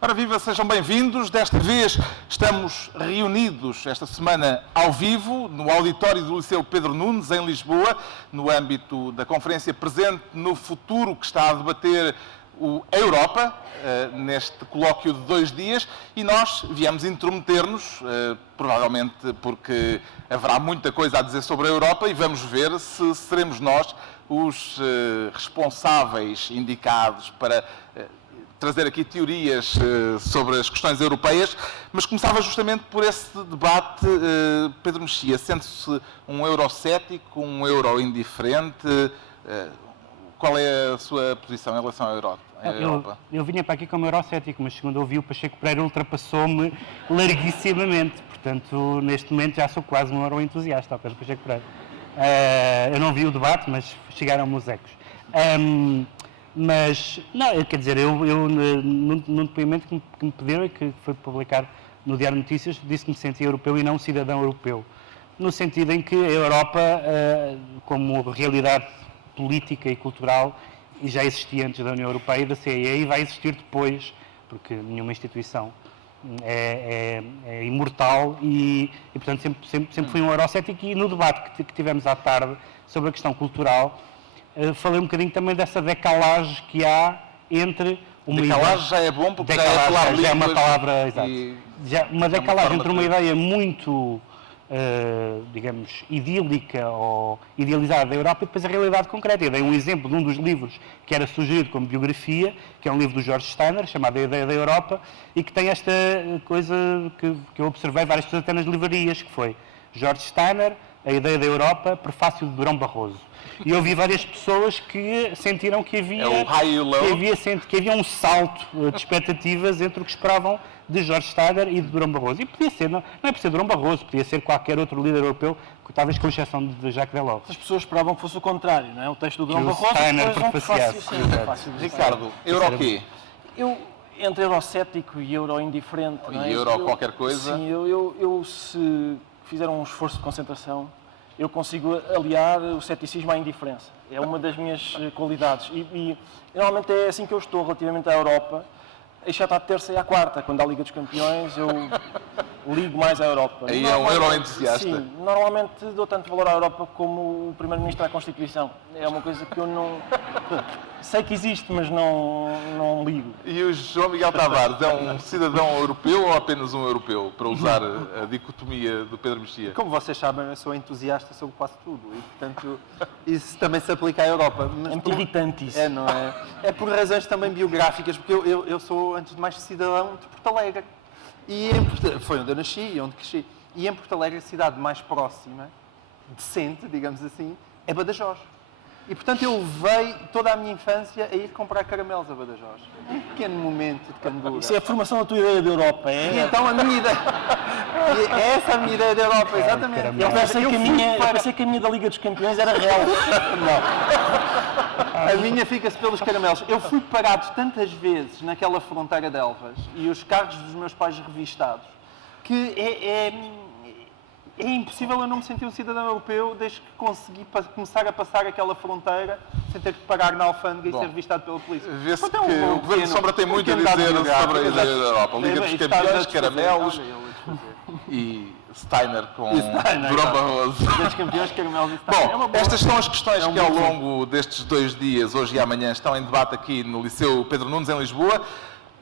Ora viva, sejam bem-vindos. Desta vez estamos reunidos esta semana ao vivo no auditório do Liceu Pedro Nunes, em Lisboa, no âmbito da conferência Presente no Futuro, que está a debater a Europa, neste colóquio de 2 dias, e nós viemos intrometer-nos, provavelmente porque haverá muita coisa a dizer sobre a Europa, e vamos ver se seremos nós os responsáveis indicados para trazer aqui teorias sobre as questões europeias, mas começava justamente por esse debate. Pedro Mexia, sente-se um eurocético, um euro-indiferente? Qual é a sua posição em relação à Europa? Eu vinha para aqui como eurocético, mas segundo ouvi o Pacheco Pereira ultrapassou-me larguissimamente. Portanto, neste momento já sou quase um euro-entusiasta ao pé do Pacheco Pereira. Eu não vi o debate, mas chegaram-me os ecos. Mas, não, quer dizer, num depoimento que me pediram e que foi publicado no Diário de Notícias, disse que me sentia europeu e não cidadão europeu. No sentido em que a Europa, como realidade política e cultural, já existia antes da União Europeia e da CEE e vai existir depois, porque nenhuma instituição é imortal e portanto, sempre fui um eurocético. E no debate que tivemos à tarde sobre a questão cultural, falei um bocadinho também dessa decalagem que há entre uma decalagem já é bom, porque já é uma palavra, exato. Uma decalagem entre uma ideia muito, digamos, idílica ou idealizada da Europa e depois a realidade concreta. Eu dei um exemplo de um dos livros que era sugerido como biografia, que é um livro do George Steiner, chamado A Ideia da Europa, e que tem esta coisa que eu observei várias pessoas até nas livrarias, que foi George Steiner, A Ideia da Europa, prefácio de Durão Barroso. E eu vi várias pessoas que sentiram que havia, que havia um salto de expectativas entre o que esperavam de George Steiner e de Durão Barroso. E podia ser, não é por ser Durão Barroso, podia ser qualquer outro líder europeu, talvez com exceção de Jacques Delors. As pessoas esperavam que fosse o contrário, não é? O texto do Durão Barroso Steiner fácil. Ricardo, euro o quê? Eu, entre eurocético e euro-indiferente... E euro qualquer coisa? Sim, eu se fizer um esforço de concentração, eu consigo aliar o ceticismo à indiferença. É uma das minhas qualidades. E normalmente é assim que eu estou relativamente à Europa, exceto à terça e à quarta. Quando há Liga dos Campeões, eu ligo mais à Europa. Aí é um euro-entusiasta. Sim, normalmente dou tanto valor à Europa como o Primeiro-Ministro à Constituição. É uma coisa que eu não... Sei que existe, mas não ligo. E o João Miguel Tavares é um cidadão europeu ou apenas um europeu, para usar a dicotomia do Pedro Mexia? Como vocês sabem, eu sou entusiasta sobre quase tudo e, portanto, isso também se aplica à Europa. Mas é muito irritante isso. É, não é? É por razões também biográficas, porque eu sou, antes de mais, cidadão de Porto Alegre. E foi onde eu nasci e onde cresci. E em Porto Alegre, a cidade mais próxima, decente, digamos assim, é Badajoz. E, portanto, eu levei toda a minha infância a ir comprar caramelos a Badajoz. Um pequeno momento de candura. Isso é a formação da tua ideia da Europa, é? E então a minha ideia... É essa a minha ideia da Europa, exatamente. Eu pensei que a minha da Liga dos Campeões era real. Não. A minha fica-se pelos caramelos. Eu fui parado tantas vezes naquela fronteira de Elvas e os carros dos meus pais revistados que é impossível eu não me sentir um cidadão europeu desde que consegui começar a passar aquela fronteira sem ter que parar na alfândega e ser revistado pela polícia. Vê-se que o Governo de Sombra tem muito a dizer sobre a ideia da Europa. Liga dos Campeões, caramelos e Steiner com Durão Barroso. Liga dos Campeões, caramelos e Steiner. Bom, estas são as questões que ao longo destes 2 dias, hoje e amanhã, estão em debate aqui no Liceu Pedro Nunes, em Lisboa.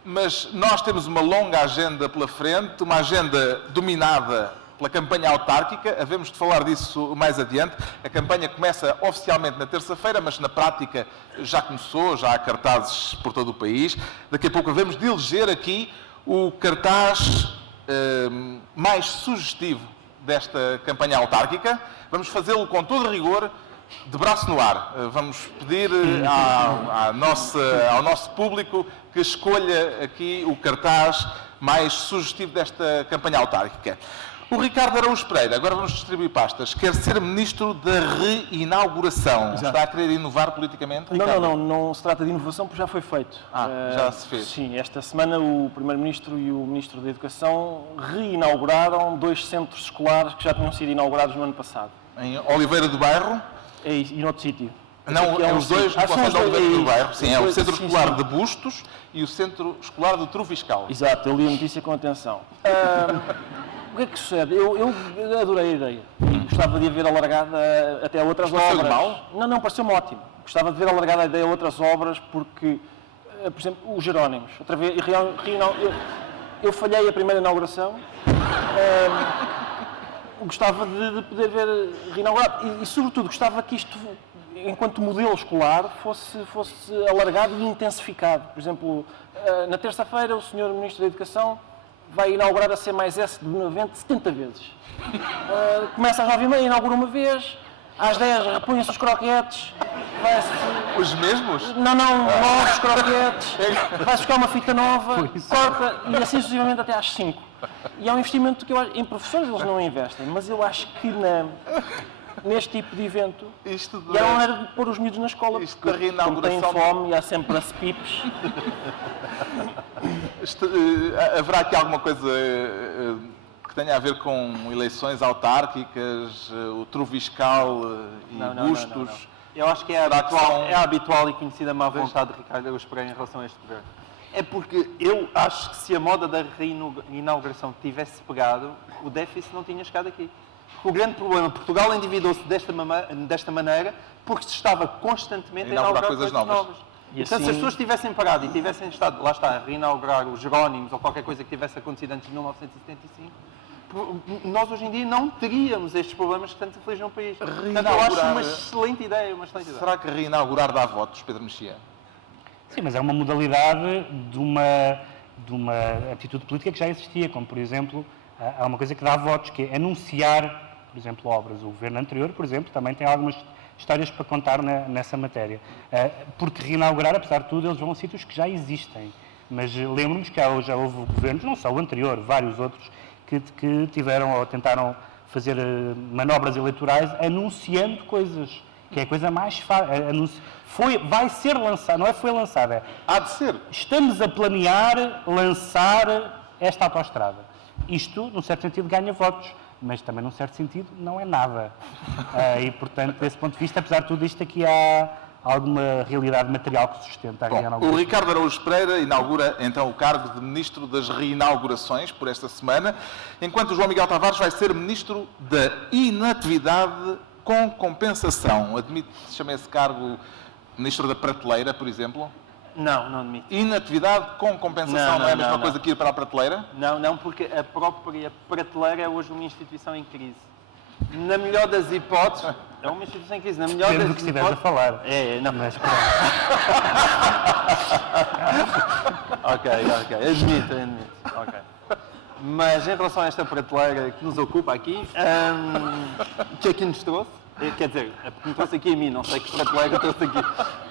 Mas nós temos uma longa agenda pela frente, uma agenda dominada pela campanha autárquica. Havemos de falar disso mais adiante. A campanha começa oficialmente na terça-feira, mas na prática já começou, já há cartazes por todo o país. Daqui a pouco havemos de eleger aqui o cartaz mais sugestivo desta campanha autárquica. Vamos fazê-lo com todo rigor, de braço no ar. Vamos pedir ao nosso público que escolha aqui o cartaz mais sugestivo desta campanha autárquica. O Ricardo Araújo Pereira, agora vamos distribuir pastas, quer ser Ministro da Reinauguração. Exato. Está a querer inovar politicamente, Ricardo? Não se trata de inovação porque já foi feito. Já se fez. Sim, esta semana o Primeiro-Ministro e o Ministro da Educação reinauguraram 2 centros escolares que já tinham sido inaugurados no ano passado. Em Oliveira do Bairro? E noutro sítio. Não, é os dois no Conselho de Oliveira do Bairro. Sim, é o Centro Sim, Escolar sim. de Bustos e o Centro Escolar do Troviscal. Exato, eu li a notícia com atenção. O que é que sucede? Eu adorei a ideia. Gostava de a ver alargada até a outras Pareceu-lhe obras. mal? Não, pareceu-me ótimo. Gostava de ver alargada a ideia a outras obras porque, por exemplo, os Jerónimos. Outra vez, eu falhei a primeira inauguração. Gostava de poder ver reinaugurado e, sobretudo, gostava que isto, enquanto modelo escolar, fosse alargado e intensificado. Por exemplo, na terça-feira, o Sr. Ministro da Educação vai inaugurar a C+S de 70 vezes. Começa às 9h30, inaugura uma vez, às 10 repõem-se os croquetes, vai-se... Os mesmos? Não, novos croquetes, vai-se buscar uma fita nova, corta e assim sucessivamente até às 5. E é um investimento que eu acho, em professores eles não investem, mas eu acho que neste tipo de evento, Isto e era hora de pôr os miúdos na escola, Isto porque da reinauguração como têm fome e há sempre as pipes. Haverá aqui alguma coisa que tenha a ver com eleições autárquicas, o Troviscal e Bustos? Não. Eu acho que é a habitual e conhecida má vontade de Ricardo Araújo Pereira em relação a este governo. É porque eu acho que se a moda da reinauguração tivesse pegado, o déficit não tinha chegado aqui. O grande problema, Portugal endividou-se desta maneira porque se estava constantemente a inaugurar coisas novas. E Portanto, se as pessoas tivessem parado e tivessem estado, lá está, a reinaugurar os Jerónimos ou qualquer coisa que tivesse acontecido antes de 1975, nós hoje em dia não teríamos estes problemas que tanto afligem o país. Portanto, eu acho uma excelente ideia, Será que reinaugurar dá votos, Pedro Mexia? Sim, mas é uma modalidade de uma atitude política que já existia, como, por exemplo, há uma coisa que dá votos, que é anunciar, por exemplo, obras. O governo anterior, por exemplo, também tem algumas histórias para contar nessa matéria. Porque reinaugurar, apesar de tudo, eles vão a sítios que já existem. Mas lembro-nos que já houve governos, não só o anterior, vários outros, que tiveram ou tentaram fazer manobras eleitorais anunciando coisas, que é a coisa mais fácil. Vai ser lançada, não é foi lançada. Há de ser. Estamos a planear lançar esta autoestrada. Isto, num certo sentido, ganha votos, mas também, num certo sentido, não é nada. E, portanto, desse ponto de vista, apesar de tudo isto, aqui há alguma realidade material que sustenta a reinauguração. O Ricardo Araújo Pereira inaugura, então, o cargo de Ministro das Reinaugurações por esta semana, enquanto o João Miguel Tavares vai ser Ministro da Inatividade com Compensação. Admite-se chamar esse cargo Ministro da Prateleira, por exemplo? Não admito. Inatividade com compensação não é a mesma coisa que ir para a prateleira? Não, porque a própria prateleira é hoje uma instituição em crise. Na melhor das hipóteses, é uma instituição em crise. Na melhor Depende das do que estiveres a falar. Não. Mas pronto. Ok. Admito. Ok. Mas em relação a esta prateleira que nos ocupa aqui, que aqui nos trouxe, quer dizer, me trouxe aqui a mim, não sei que prateleira trouxe aqui.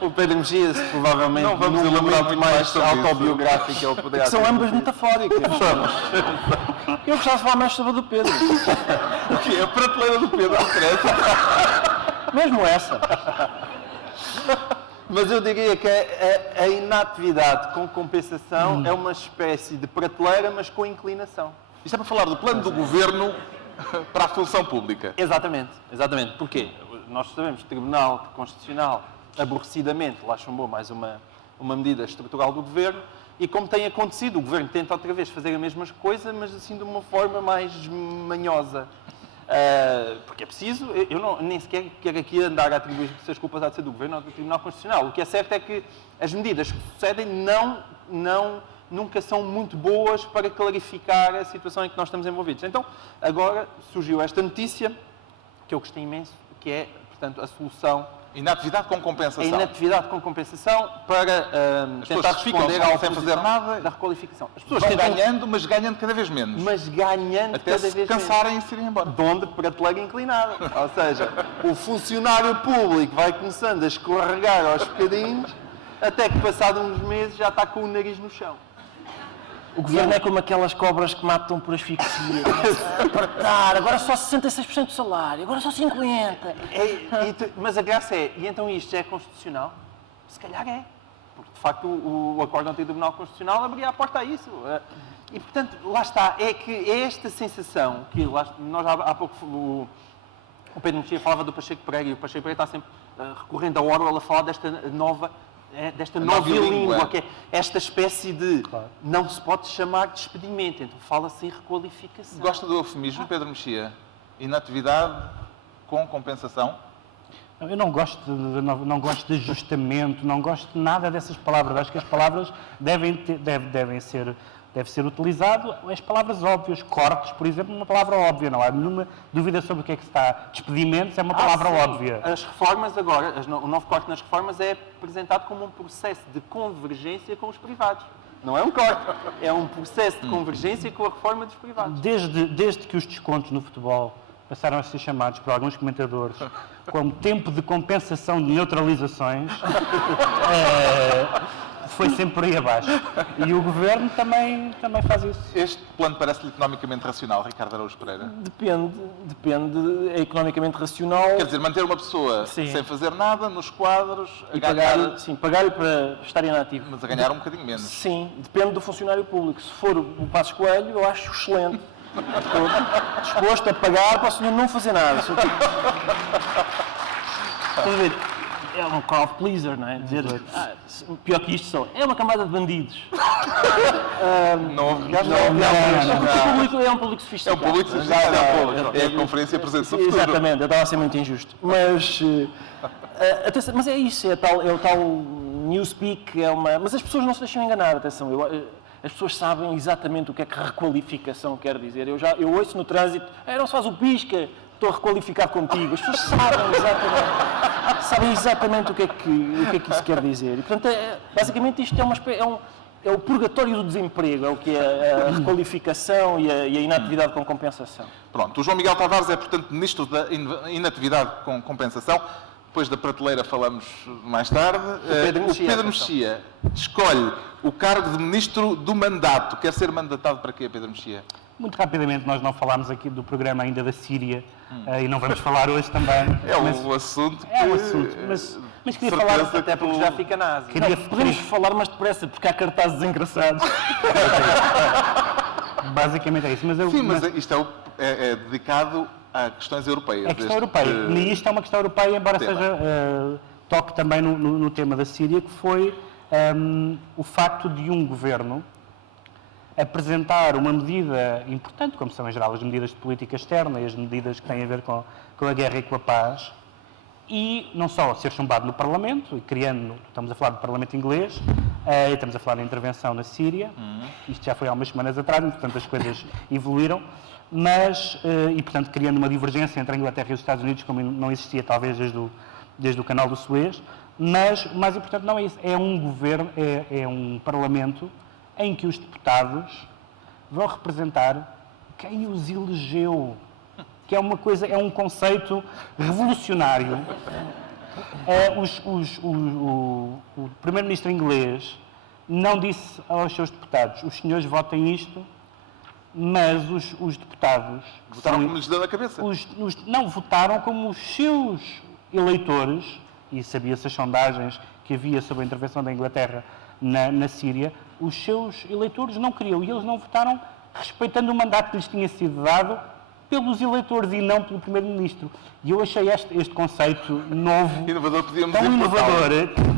O Pedro Mexias, provavelmente, não vamos num elaborar momento muito mais mais sobre autobiográfico, ele poderá São ter ambas dito. metafóricas. Eu gostava de falar mais sobre a do Pedro. O quê? A prateleira do Pedro Alcreta? Mesmo essa. Mas eu diria que a inatividade com compensação é uma espécie de prateleira, mas com inclinação. Isto é para falar do plano do Governo para a função pública. Exatamente. Porquê? Nós sabemos que o Tribunal Constitucional, aborrecidamente, lá chumbou mais uma medida estrutural do Governo, e como tem acontecido, o Governo tenta outra vez fazer a mesma coisa, mas assim de uma forma mais manhosa. Porque é preciso, eu nem sequer quero aqui andar a atribuir as culpas à de ser do Governo ou do Tribunal Constitucional. O que é certo é que as medidas que sucedem nunca são muito boas para clarificar a situação em que nós estamos envolvidos. Então, agora surgiu esta notícia, que eu gostei imenso, que é, portanto, a solução... Inatividade com compensação. A inatividade com compensação para tentar responder ao sem fazer nada da requalificação. As pessoas vão tentam, ganhando, mas ganhando cada vez menos. mas ganhando Até cada se vez menos. cansarem e se irem embora. De onde prateleira inclinada. Ou seja, o funcionário público vai começando a escorregar aos bocadinhos, até que passado uns meses já está com o nariz no chão. O governo é como aquelas cobras que matam por asfixia. Apertar, agora só 66% do salário, agora só 50%. Mas a graça é, e então isto é constitucional? Se calhar é. Porque, de facto, o Acordo Anti-Tribunal Constitucional abria a porta a isso. E, portanto, lá está. É que é esta sensação que nós há pouco... O Pedro Mexia falava do Pacheco Pereira, e o Pacheco Pereira está sempre recorrendo a Orwell a falar desta nova língua, que é esta espécie de não se pode chamar de despedimento, então fala-se em requalificação. Gosta do eufemismo, Pedro Mexia? Inatividade com compensação? Eu não gosto de ajustamento, não gosto de nada dessas palavras. Acho que as palavras devem ser utilizado as palavras óbvias. Cortes, por exemplo, uma palavra óbvia. Não há nenhuma dúvida sobre o que é que está. Despedimentos é uma palavra óbvia. As reformas agora, o novo corte nas reformas é apresentado como um processo de convergência com os privados. Não é um corte, é um processo de convergência com a reforma dos privados. Desde que os descontos no futebol passaram a ser chamados por alguns comentadores como tempo de compensação de neutralizações, foi sempre por aí abaixo. E o Governo também faz isso. Este plano parece-lhe economicamente racional, Ricardo Araújo Pereira? Depende. É economicamente racional. Quer dizer, manter uma pessoa sem fazer nada, nos quadros, a ganhar... pagar-lhe para estar inativo. Mas a ganhar um bocadinho menos. Sim, depende do funcionário público. Se for o Passos Coelho, eu acho excelente. Estou disposto a pagar para o senhor não fazer nada. Estás a ver? É um crowd pleaser, não é? Dizer, pior que isto só. É uma camada de bandidos. É um público sofisticado. É um público sofisticado. É a conferência presente do futuro. Exatamente, eu estava a ser muito injusto. Mas, atenção, mas é isso, é o tal newspeak, mas as pessoas não se deixam enganar, atenção. As pessoas sabem exatamente o que é que requalificação quer dizer. Eu ouço no trânsito, não se faz o pisca, estou requalificado contigo. As pessoas sabem exatamente o que é que isso quer dizer. E, portanto, basicamente isto é o purgatório do desemprego, é o que é a requalificação e a inatividade com compensação. Pronto, o João Miguel Tavares é, portanto, Ministro da Inatividade com Compensação. Depois da prateleira falamos mais tarde. O Pedro Mexia escolhe o cargo de Ministro do Mandato. Quer ser mandatado para quê, Pedro Mexia? Muito rapidamente, nós não falámos aqui do programa ainda da Síria e não vamos falar hoje também. Um assunto. É um assunto, mas queria falar até porque já fica na Ásia. Podemos falar mais depressa, porque há cartazes engraçados. Basicamente é isso. Mas isto é dedicado a questões europeias. A questão europeia. E isto é uma questão europeia, embora toque também no tema da Síria, que foi o facto de um governo apresentar uma medida importante, como são em geral as medidas de política externa e as medidas que têm a ver com a guerra e com a paz, e não só ser chumbado no Parlamento, estamos a falar do Parlamento inglês, e estamos a falar da intervenção na Síria, isto já foi há umas semanas atrás, portanto as coisas evoluíram, mas, e portanto criando uma divergência entre a Inglaterra e os Estados Unidos, como não existia talvez desde o Canal do Suez, mas o mais importante não é isso, é um governo, é um Parlamento em que os deputados vão representar quem os elegeu, que é um conceito revolucionário. O primeiro-ministro inglês não disse aos seus deputados, os senhores votem isto, mas os deputados... Votaram como lhes deu na cabeça? Não, votaram como os seus eleitores, e sabia-se as sondagens que havia sobre a intervenção da Inglaterra na Síria, os seus eleitores não queriam, e eles não votaram respeitando o mandato que lhes tinha sido dado pelos eleitores e não pelo Primeiro-Ministro. E eu achei este conceito novo, inovador, tão inovador,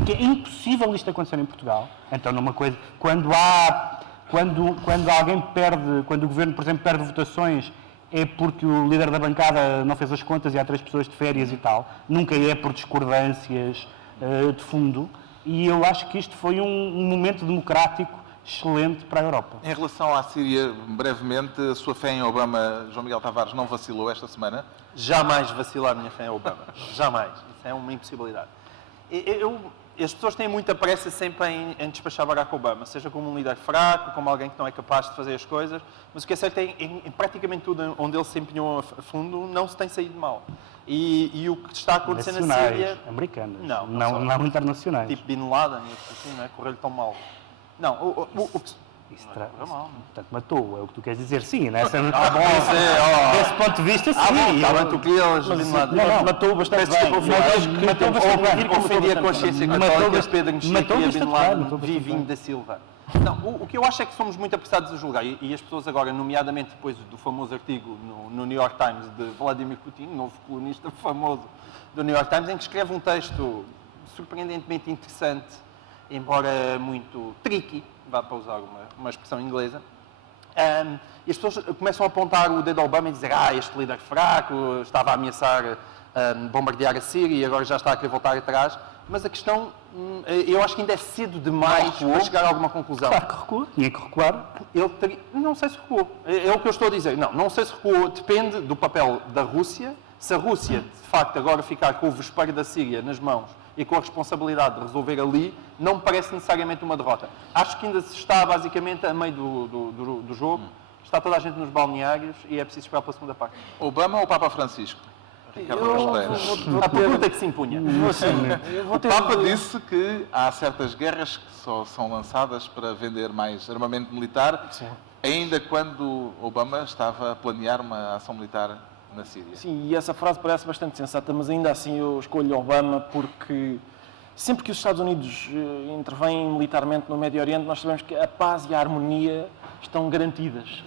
que é impossível isto acontecer em Portugal. Então, numa coisa, quando alguém perde, quando o Governo, por exemplo, perde votações, é porque o líder da bancada não fez as contas e há 3 pessoas de férias e tal. Nunca é por discordâncias de fundo. E eu acho que isto foi um momento democrático excelente para a Europa. Em relação à Síria, brevemente, a sua fé em Obama, João Miguel Tavares, não vacilou esta semana? Jamais vacilar a minha fé em Obama. Jamais. Isso é uma impossibilidade. As pessoas têm muita pressa sempre em despachar Barack Obama, seja como um líder fraco, como alguém que não é capaz de fazer as coisas, mas o que é certo é que em praticamente tudo onde ele se empenhou a fundo, não se tem saído mal. E o que está a acontecer na Síria... americanas. Não internacionais. Tipo Bin Laden, assim, não é? Correu-lhe tão mal. Não, Portanto, matou, é o que tu queres dizer, sim, né? Desse ponto de vista, sim. Tu querias matou bastante bem. Matou bastante bem. Ofendia a consciência católica, Pedro Mexia e Bin Laden, Vivinho da Silva. Não, o que eu acho é que somos muito apressados a julgar, e as pessoas agora, nomeadamente depois do famoso artigo no New York Times de Vladimir Putin, novo colunista famoso do New York Times, em que escreve um texto surpreendentemente interessante, embora muito tricky, vá para usar uma expressão inglesa, e as pessoas começam a apontar o dedo ao Obama e dizer este líder fraco estava a ameaçar bombardear a Síria e agora já está a querer voltar atrás. Mas a questão, eu acho que ainda é cedo demais para chegar a alguma conclusão. Claro que recua, tinha que recuar. Não sei se recuou. É o que eu estou a dizer. Não sei se recuou. Depende do papel da Rússia. Se a Rússia, de facto, agora ficar com o vespeiro da Síria nas mãos e com a responsabilidade de resolver ali, não me parece necessariamente uma derrota. Acho que ainda se está, basicamente, a meio do jogo. Está toda a gente nos balneários e é preciso esperar pela segunda parte. Obama ou Papa Francisco? A pergunta que se impunha. O Papa disse que há certas guerras que só são lançadas para vender mais armamento militar, ainda quando Obama estava a planear uma ação militar na Síria. Sim, e essa frase parece bastante sensata, mas ainda assim eu escolho Obama porque sempre que os Estados Unidos intervêm militarmente no Médio Oriente, nós sabemos que a paz e a harmonia estão garantidas.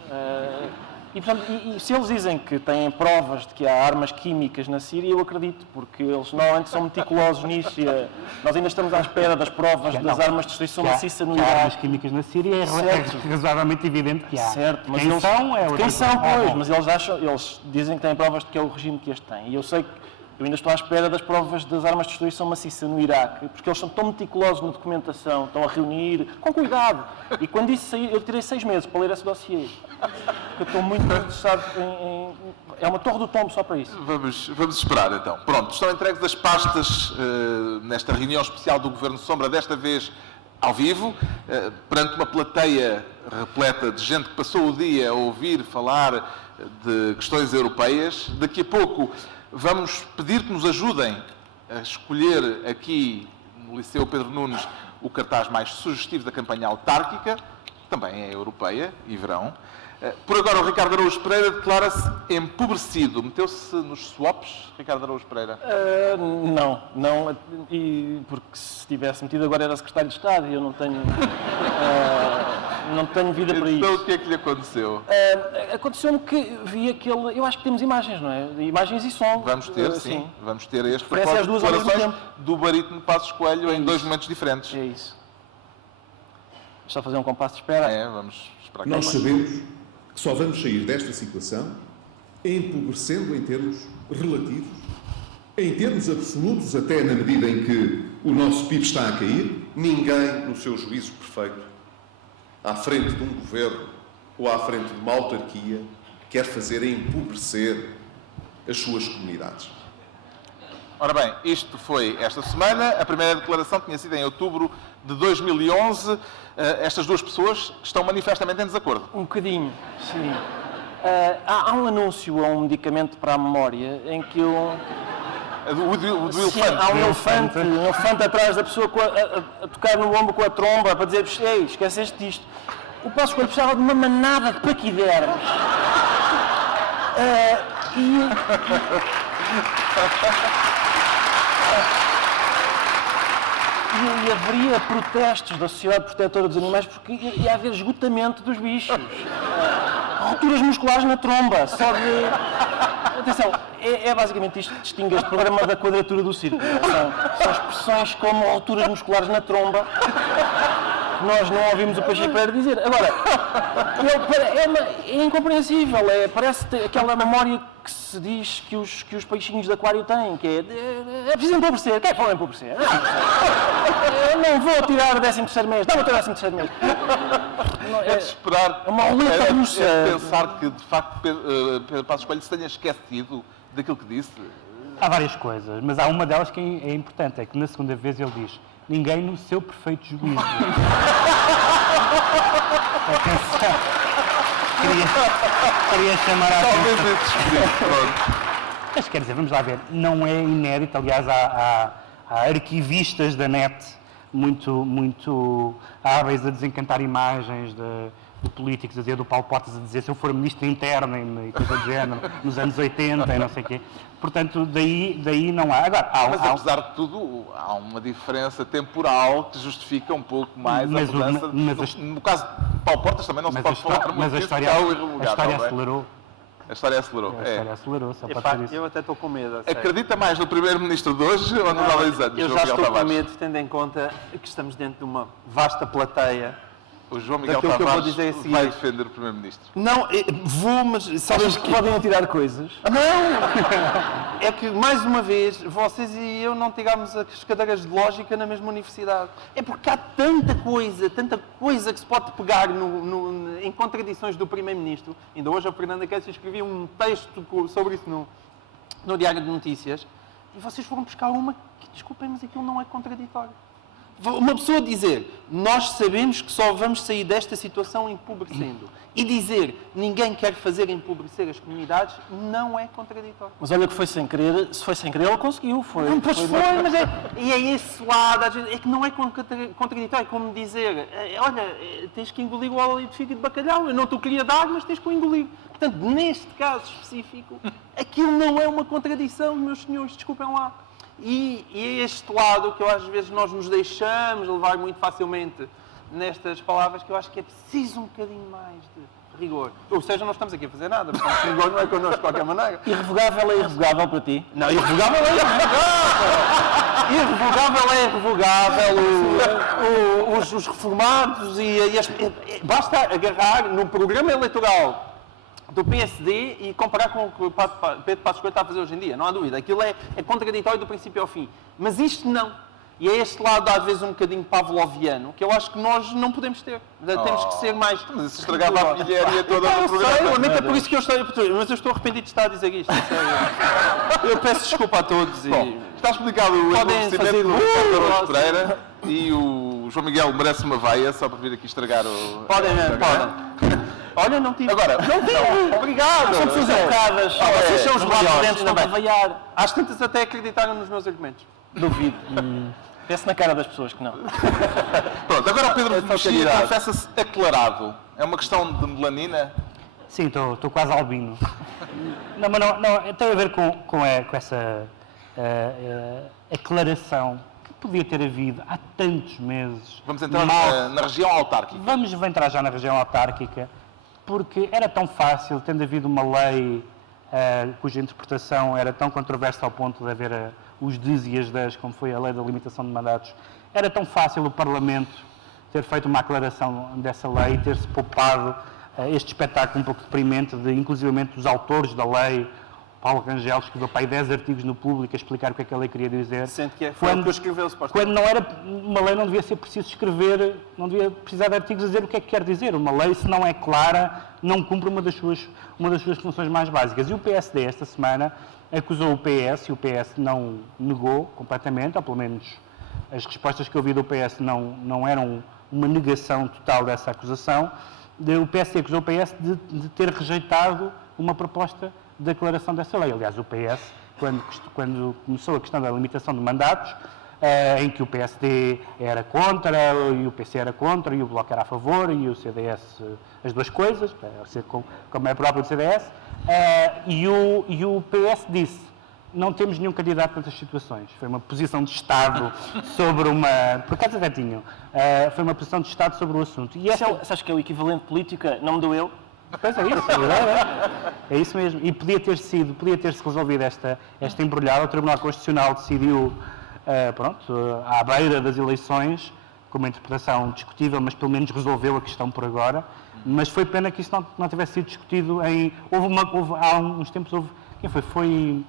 E, portanto, se eles dizem que têm provas de que há armas químicas na Síria, eu acredito, porque eles normalmente são meticulosos nisso e nós ainda estamos à espera das provas das armas de destruição maciça no Iraque. Armas químicas na Síria é razoavelmente evidente que há. Certo, mas quem eles são é outra quem são, coisa. pois, mas eles dizem que têm provas de que é o regime que este tem. E eu sei que eu ainda estou à espera das provas das armas de destruição maciça no Iraque, porque eles são tão meticulosos na documentação, estão a reunir, com cuidado. E quando isso saiu, eu tirei 6 meses para ler esse dossiê. Porque eu estou muito interessado em... É uma torre do tombo só para isso. Vamos esperar, então. Pronto, estão entregues as pastas nesta reunião especial do Governo Sombra, desta vez ao vivo, perante uma plateia repleta de gente que passou o dia a ouvir falar de questões europeias. Daqui a pouco vamos pedir que nos ajudem a escolher aqui no Liceu Pedro Nunes o cartaz mais sugestivo da campanha autárquica, que também é europeia, e verão. Por agora, o Ricardo Araújo Pereira declara-se empobrecido. Meteu-se nos swaps, Ricardo Araújo Pereira? Não. E porque se tivesse metido agora era secretário de Estado e eu não tenho, não tenho vida para isso. Então, o que é que lhe aconteceu? Aconteceu-me que vi aquele... Eu acho que temos imagens, não é? Imagens e som. Vamos ter, sim. Vamos ter este Parece as duas ao mesmo tempo. Do barítono Passos Coelho em 2 momentos diferentes. É isso. Só fazer um compasso de espera. Vamos esperar. Nós sabemos que só vamos sair desta situação empobrecendo em termos relativos, em termos absolutos, até na medida em que o nosso PIB está a cair. Ninguém, no seu juízo perfeito, à frente de um governo ou à frente de uma autarquia, quer fazer empobrecer as suas comunidades. Ora bem, isto foi esta semana. A primeira declaração tinha sido em outubro de 2011. Estas duas pessoas estão manifestamente em desacordo. Um bocadinho, sim. Há um anúncio a um medicamento para a memória em que O do elefante. Sim, há um elefante atrás da pessoa a tocar no ombro com a tromba para dizer: ei, esqueceste disto. O Passos Coelho precisava de uma manada de paquidermos. E haveria protestos da Sociedade Protetora dos Animais porque ia haver esgotamento dos bichos. Rupturas musculares na tromba, só de... Atenção, é basicamente isto que distingue este programa da quadratura do círculo. São expressões como rupturas musculares na tromba que nós não ouvimos o Pacheco Pereira dizer. Agora, é incompreensível, parece aquela memória que se diz que os peixinhos de aquário têm, que é preciso empobrecer. Quem é que fala empobrecer? Eu não vou tirar o 13º mês, dá-me o teu 13º mês. É de esperar, uma roleta russa. É de pensar que, de facto, Pedro Passos Coelho se tenha esquecido daquilo que disse. Há várias coisas, mas há uma delas que é importante, é que na segunda vez ele diz: ninguém no seu perfeito juízo. Atenção. Queria chamar a atenção. Mas quer dizer, vamos lá ver, não é inédito, aliás, há arquivistas da net muito hábeis a desencantar imagens políticos, a dizer do Paulo Portas a dizer se eu for ministro interno e coisa do género, nos anos 80 e não sei o quê. Portanto, daí não há. Agora, mas apesar de tudo, há uma diferença temporal que justifica um pouco mais a mudança. No caso de Paulo Portas também não se pode falar muito mas a disso, história acelerou. A história acelerou. A história acelerou, só Epá, pode ser isso. eu até estou com medo. a sério. Acredita mais no primeiro-ministro de hoje ou nos há 2 anos? Eu João já Miguel estou com Tavares? medo, tendo em conta que estamos dentro de uma vasta plateia. O João Miguel Daquilo que eu vou Tavares dizer a seguir. vai defender o primeiro-ministro. Não, vou, mas sabes que... Podem atirar coisas. Não! É que, mais uma vez, vocês e eu não tirámos as cadeiras de lógica na mesma universidade. É porque há tanta coisa que se pode pegar em contradições do Primeiro-Ministro. Ainda hoje a Fernanda Queixa escrevia um texto sobre isso no Diário de Notícias. E vocês foram buscar uma que, desculpem, mas aquilo não é contraditório. Uma pessoa dizer, nós sabemos que só vamos sair desta situação empobrecendo. E dizer, ninguém quer fazer empobrecer as comunidades, não é contraditório. Mas olha que foi sem querer, se foi sem querer, ele conseguiu. Não, pois foi, mas é esse lado, é que não é contraditório, é como dizer, olha, tens que engolir o óleo de fígado de bacalhau, eu não te o queria dar, mas tens que o engolir. Portanto, neste caso específico, aquilo não é uma contradição, meus senhores, desculpem lá. E é este lado que eu, às vezes nós nos deixamos levar muito facilmente nestas palavras, que eu acho que é preciso um bocadinho mais de rigor. Ou seja, não estamos aqui a fazer nada, portanto, rigor não é connosco de qualquer maneira. Irrevogável é irrevogável para ti? Não, irrevogável é irrevogável. Irrevogável, os reformados basta agarrar no programa eleitoral do PSD e comparar com o que o Pedro Passos Coelho está a fazer hoje em dia, não há dúvida. Aquilo é contraditório do princípio ao fim. Mas isto não. E é este lado, às vezes, um bocadinho pavloviano, que eu acho que nós não podemos ter. Temos que ser mais... Mas isso estragava a pilharia toda do do programa. Lamento, é por isso que eu estou... Mas eu estou arrependido de estar a dizer isto. Eu peço desculpa a todos. Bom, está explicado o Podem fazer envolvimento do Ricardo Araújo Pereira e o João Miguel merece uma veia só para vir aqui estragar o... Podem. Olha, não tive. Agora, não tive. Obrigado. São pessoas educadas. Vocês são os Os lados dentes estão a veiar. Às tantas até acreditaram nos meus argumentos. Duvido. Pense na cara das pessoas que não. Pronto, agora o Pedro Mexia candidato. confessa-se aclarado. É uma questão de melanina? Sim, estou quase albino. Não, mas não, tem a ver com essa aclaração que podia ter havido há tantos meses. Vamos entrar na região autárquica. Vamos entrar já na região autárquica, porque era tão fácil, tendo havido uma lei cuja interpretação era tão controversa ao ponto de haver os des e as das, como foi a lei da limitação de mandatos, era tão fácil o Parlamento ter feito uma aclaração dessa lei e ter-se poupado este espetáculo um pouco deprimente de, inclusivamente, os autores da lei. Paulo Rangel escreveu para aí 10 artigos no Público a explicar o que é que a lei queria dizer. Sendo que foi o que escreveu, supostamente. Quando não era, uma lei não devia ser preciso escrever, não devia precisar de artigos a dizer o que é que quer dizer. Uma lei, se não é clara, não cumpre uma das suas funções mais básicas. E o PSD, esta semana, acusou o PS, e o PS não negou completamente, ou pelo menos as respostas que eu vi do PS não eram uma negação total dessa acusação. O PSD acusou o PS de ter rejeitado uma proposta de declaração dessa lei. Aliás, o PS, quando começou a questão da limitação de mandatos, em que o PSD era contra, e o PC era contra, e o Bloco era a favor, e o CDS, as duas coisas, como é próprio do CDS, e o PS disse, não temos nenhum candidato nessas situações. Foi uma posição de Estado sobre uma... Por acaso até tinham. Foi uma posição de Estado sobre o assunto. E Sabes que é o equivalente político a não me doeu? Pois é isso, é isso mesmo. E podia ter-se resolvido esta embrulhada. O Tribunal Constitucional decidiu, à beira das eleições, com uma interpretação discutível, mas pelo menos resolveu a questão por agora. Mas foi pena que isso não tivesse sido discutido há uns tempos quem foi?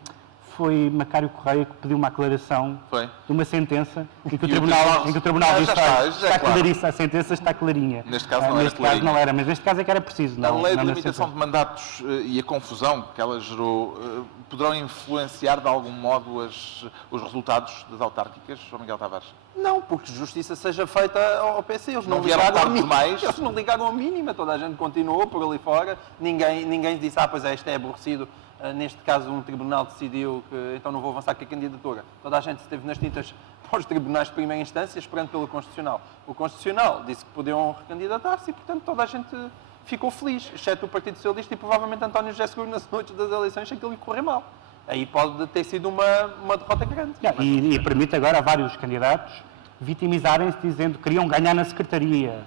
Foi Macário Correia que pediu uma aclaração de uma sentença em que o Tribunal disse está claríssima, a sentença está clarinha. Neste caso não era Neste caso não era, mas neste caso é que era preciso. A lei de limitação de mandatos e a confusão que ela gerou poderão influenciar de algum modo os resultados das autárquicas, João Miguel Tavares? Não, porque justiça seja feita ao PC. Eles não vieram ligaram tarde demais. Eles não ligaram ao mínimo. Toda a gente continuou por ali fora. Ninguém disse, pois isto é aborrecido. Neste caso, um tribunal decidiu que então não vou avançar com a candidatura. Toda a gente esteve nas tintas aos tribunais de primeira instância, esperando pelo Constitucional. O Constitucional disse que podiam recandidatar-se e, portanto, toda a gente ficou feliz, exceto o Partido Socialista e provavelmente António José Seguro nas noites das eleições, se aquilo lhe correr mal. Aí pode ter sido uma derrota grande. E permite agora a vários candidatos vitimizarem-se dizendo que queriam ganhar na secretaria.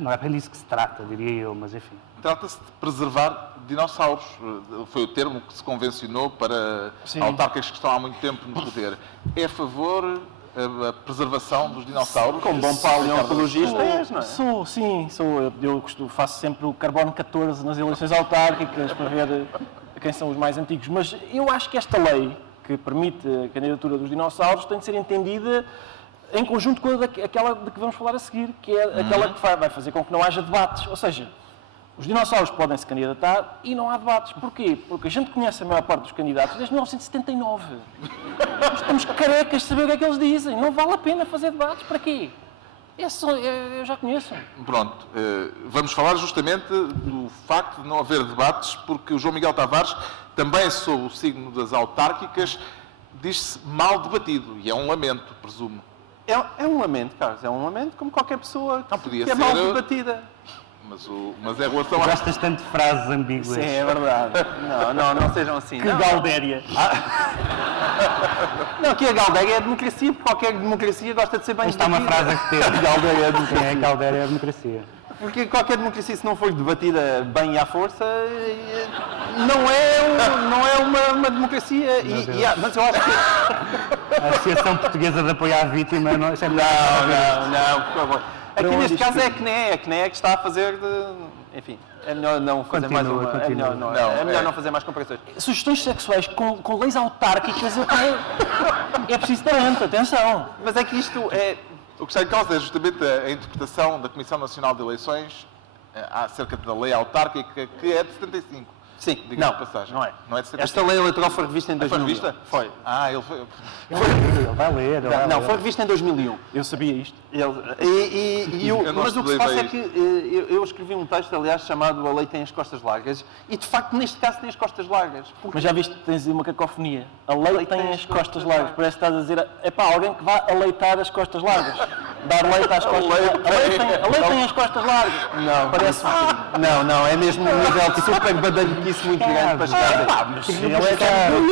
Não é bem disso que se trata, diria eu, mas enfim. Trata-se de preservar dinossauros. Foi o termo que se convencionou para autarcas que estão há muito tempo no poder. É a favor a preservação dos dinossauros? Como bom paleontologista não é? Sou. Eu faço sempre o carbono 14 nas eleições autárquicas para ver quem são os mais antigos. Mas eu acho que esta lei, que permite a candidatura dos dinossauros, tem de ser entendida em conjunto com aquela de que vamos falar a seguir, que é aquela que vai fazer com que não haja debates. Ou seja, os dinossauros podem se candidatar e não há debates. Porquê? Porque a gente conhece a maior parte dos candidatos desde 1979. Nós estamos carecas de saber o que é que eles dizem. Não vale a pena fazer debates. Para quê? Eu já conheço. Pronto. Vamos falar justamente do facto de não haver debates, porque o João Miguel Tavares, também sob o signo das autárquicas, diz-se mal debatido. E é um lamento, presumo. É um lamento, Carlos. É um lamento como qualquer pessoa que é mal debatida. Mas é em relação a... Gostas tanto de frases ambíguas. Sim, é verdade. Não sejam assim. Que galdéria. Não, que a galdéria é a democracia, porque qualquer democracia gosta de ser bem Esta é debatida. uma frase que teve. Galdéria é a democracia. Galdéria é a democracia. Porque qualquer democracia, se não for debatida bem e à força, não é uma democracia. Mas eu acho que... A Associação Portuguesa de Apoio à Vítima... Não, por favor. Aqui neste caso é a CNE que está a fazer de... Enfim, é melhor não fazer mais uma... É melhor não fazer mais comparações. Sugestões sexuais com leis autárquicas, é preciso talento, atenção. Mas é que isto é... O que está em causa é justamente a interpretação da Comissão Nacional de Eleições acerca da lei autárquica, que é de 75. Sim, Diga de passagem. não é. Não é de 75. Esta lei eleitoral foi revista em 2001. Foi revista? Foi. Ele foi... Ele vai ler. Foi revista em 2001. Eu sabia isto. Mas o que se passa é que eu escrevi um texto, aliás, chamado A Lei Tem as Costas Largas, e de facto, neste caso, tem as costas largas. Mas já viste que tens uma cacofonia. A lei tem as costas largas. Parece que estás a dizer, alguém que vá aleitar as costas largas. Dar leite às costas largas. A lei tem as costas largas. Não, parece. Não, é mesmo um nível de super badalhoquice muito grande para chegar.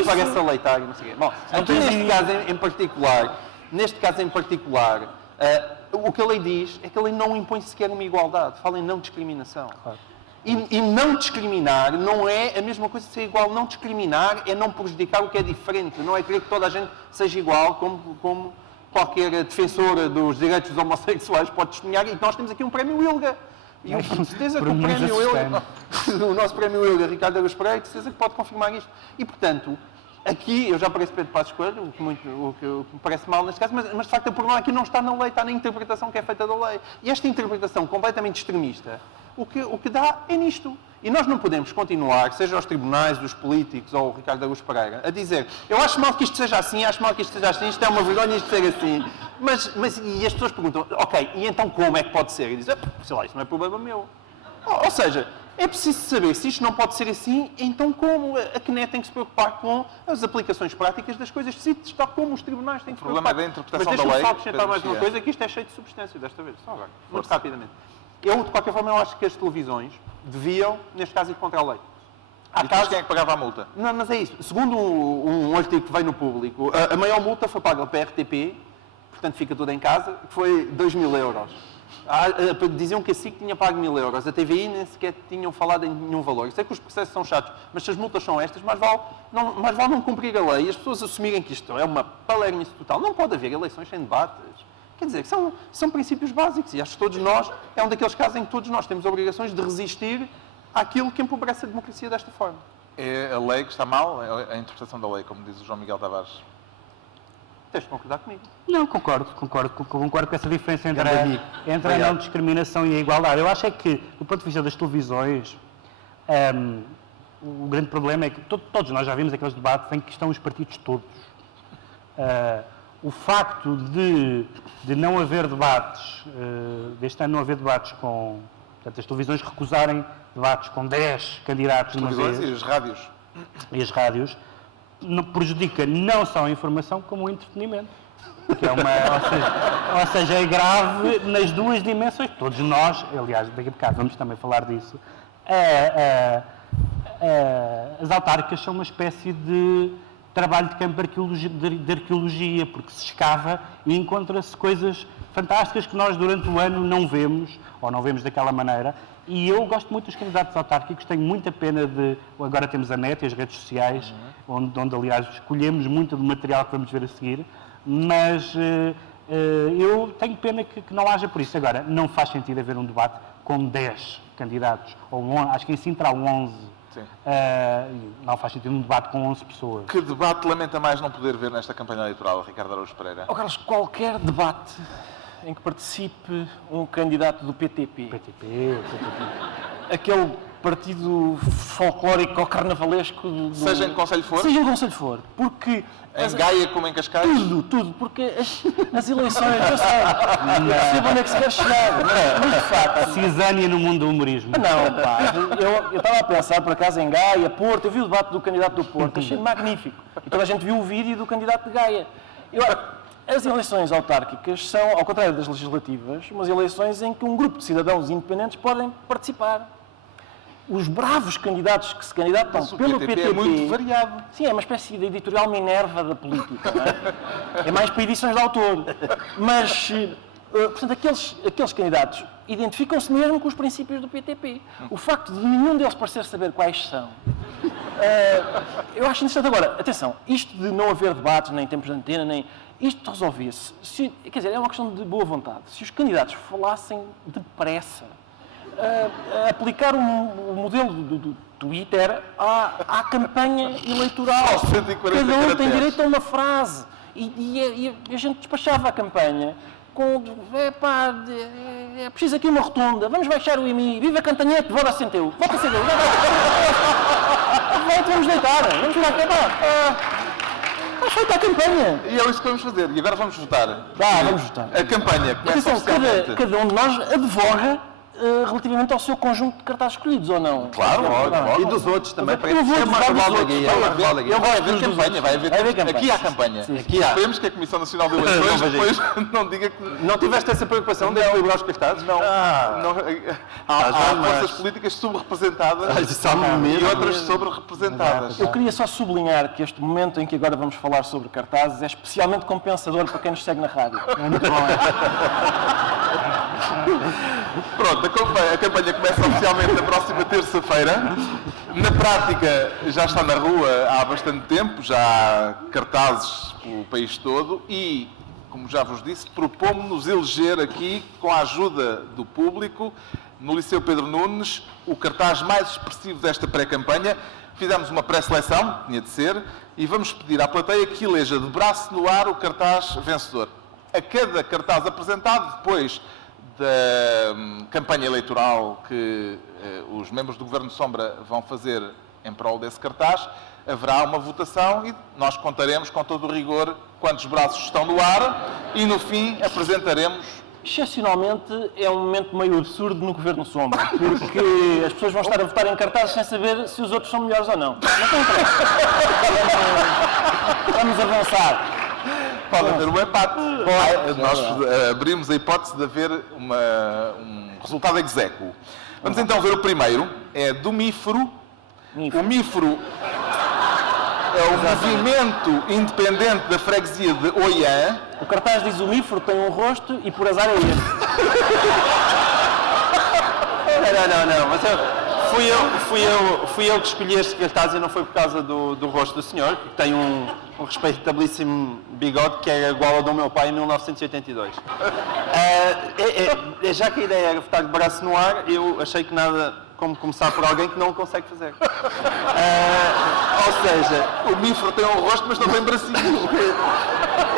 Parece aleitar e não sei o quê. Bom, aqui neste caso em particular, o que a lei diz é que a lei não impõe sequer uma igualdade. Fala em não discriminação. Claro. E não discriminar não é a mesma coisa de ser igual. Não discriminar é não prejudicar o que é diferente. Não é querer que toda a gente seja igual, como qualquer defensor dos direitos dos homossexuais pode testemunhar. E nós temos aqui um prémio ILGA. E eu tenho certeza que o prémio ILGA, o nosso prémio ILGA, Ricardo Araújo Pereira, tenho certeza que pode confirmar isto. E, portanto, aqui, eu já pareço Pedro Passos Coelho, o que me parece mal neste caso, mas de facto o problema aqui não está na lei, está na interpretação que é feita da lei. E esta interpretação completamente extremista, o que dá é nisto. E nós não podemos continuar, seja aos tribunais, os políticos ou o Ricardo Araújo Pereira, a dizer, eu acho mal que isto seja assim, isto é uma vergonha isto ser assim. E as pessoas perguntam, ok, e então como é que pode ser? E dizem, sei lá, isso não é problema meu. Ou seja, é preciso saber se isto não pode ser assim, então como? A CNE tem que se preocupar com as aplicações práticas das coisas, tal como os tribunais têm que se preocupar. O problema é da interpretação da lei. Mas deixa-me só acrescentar mais uma coisa, que isto é cheio de substância desta vez, só agora, muito rapidamente. Eu, de qualquer forma, eu acho que as televisões deviam, neste caso, ir contra a lei. E depois quem é que pagava a multa? Não, mas é isso. Segundo um artigo que veio no público, a maior multa foi paga pela RTP, portanto fica tudo em casa, que foi 2.000 euros. Diziam que a SIC tinha pago 1.000 euros, a TVI nem sequer tinham falado em nenhum valor. Eu sei que os processos são chatos, mas se as multas são estas, mais vale não cumprir a lei e as pessoas assumirem que isto é uma palermice total. Não pode haver eleições sem debates. Quer dizer, são princípios básicos e acho que todos nós, é um daqueles casos em que todos nós temos obrigações de resistir àquilo que empobrece a democracia desta forma. É a lei que está mal? É a interpretação da lei, como diz o João Miguel Tavares? Tens de concordar comigo. Não, concordo com essa diferença entre a não discriminação e a igualdade. Eu acho é que, do ponto de vista das televisões, o grande problema é que todos nós já vimos aqueles debates em que estão os partidos todos. O facto de não haver debates, deste ano não haver debates com... Portanto, as televisões recusarem debates com 10 candidatos de uma vez... E as rádios. E as rádios, prejudica não só a informação, como o entretenimento. Que é ou seja, é grave nas duas dimensões. Todos nós, aliás, daqui a bocado vamos também falar disso, as autárquicas são uma espécie de trabalho de campo de arqueologia, porque se escava e encontra-se coisas fantásticas que nós durante o ano não vemos, ou não vemos daquela maneira. E eu gosto muito dos candidatos autárquicos, tenho muita pena de... Agora temos a net e as redes sociais, onde aliás, escolhemos muito do material que vamos ver a seguir, mas eu tenho pena que não haja por isso. Agora, não faz sentido haver um debate com 10 candidatos, ou 11, acho que em Sintra há 11. Não faz sentido um debate com 11 pessoas. Que debate lamenta mais não poder ver nesta campanha eleitoral, Ricardo Araújo Pereira? Oh, Carlos, qualquer debate em que participe um candidato do PTP. Aquele partido folclórico ou carnavalesco... Seja em que concelho for? Seja em que concelho for. Porque... Em Gaia como em Cascais? Tudo. Porque as eleições, eu sei onde é que se quer chegar. Mas, de facto... Cisânia no mundo do humorismo. Não, pá. Eu estava a pensar, por acaso, em Gaia, Porto. Eu vi o debate do candidato do Porto. Achei magnífico. E toda a gente viu o vídeo do candidato de Gaia. As eleições autárquicas são, ao contrário das legislativas, umas eleições em que um grupo de cidadãos independentes podem participar. Os bravos candidatos que se candidatam pelo PTP... é muito variado. Sim, é uma espécie de editorial Minerva da política, não é? É mais para edições de autor. Mas, portanto, aqueles candidatos identificam-se mesmo com os princípios do PTP. O facto de nenhum deles parecer saber quais são... eu acho interessante. Agora, atenção, isto de não haver debates, nem tempos de antena, nem... Isto resolvia-se. Quer dizer, é uma questão de boa vontade. Se os candidatos falassem depressa, aplicar o modelo do Twitter à campanha eleitoral. Cada um tem direito a uma frase. E a gente despachava a campanha com... é preciso aqui uma rotunda, vamos baixar o IMI, viva Cantanhete, vota Centeu, vota Centeu, vamos deitar, vamos lá acabar. Está feita a campanha. E é isso que vamos fazer. E agora vamos votar. Vamos votar. A campanha começa oficialmente. Cada um de nós advoga relativamente ao seu conjunto de cartazes escolhidos, ou não? Claro, E dos outros também. Eu vou advogar dos outros. Vai haver campanha, vai haver campanha. Aqui há campanha. Aqui há. Esperemos que a Comissão Nacional de Eleições depois não diga que... Não tiveste essa preocupação de equilibrar os cartazes? Não. Há forças políticas subrepresentadas e outras sobre-representadas. Eu queria só sublinhar que este momento em que agora vamos falar sobre cartazes é especialmente compensador para quem nos segue na rádio. Pronto, a campanha começa oficialmente na próxima terça-feira. Na prática, já está na rua há bastante tempo, já há cartazes pelo país todo e, como já vos disse, propomos-nos eleger aqui, com a ajuda do público, no Liceu Pedro Nunes, o cartaz mais expressivo desta pré-campanha. Fizemos uma pré-seleção, tinha de ser, e vamos pedir à plateia que eleja de braço no ar o cartaz vencedor. A cada cartaz apresentado, depois da campanha eleitoral que os membros do Governo Sombra vão fazer em prol desse cartaz, haverá uma votação e nós contaremos com todo o rigor quantos braços estão no ar e, no fim, apresentaremos... Excepcionalmente, é um momento meio absurdo no Governo Sombra, porque as pessoas vão estar a votar em cartazes sem saber se os outros são melhores ou não. Não tem interesse. Vamos avançar. Pode haver um empate. Nós abrimos a hipótese de haver um resultado exécuo. Vamos então ver o primeiro. É do MIFRO. O MIFRO é o Movimento Independente da Freguesia de Oiã. O cartaz diz: o MIFRO tem um rosto e por azar é este. Não. Mas fui eu que escolhi este cartaz e não foi por causa do rosto do senhor, que tem um respeitabilíssimo bigode que era igual ao do meu pai em 1982. Já que a ideia era votar de braço no ar, eu achei que nada como começar por alguém que não o consegue fazer. Ou seja, o MIFRO tem um rosto, mas não tem bracinhos.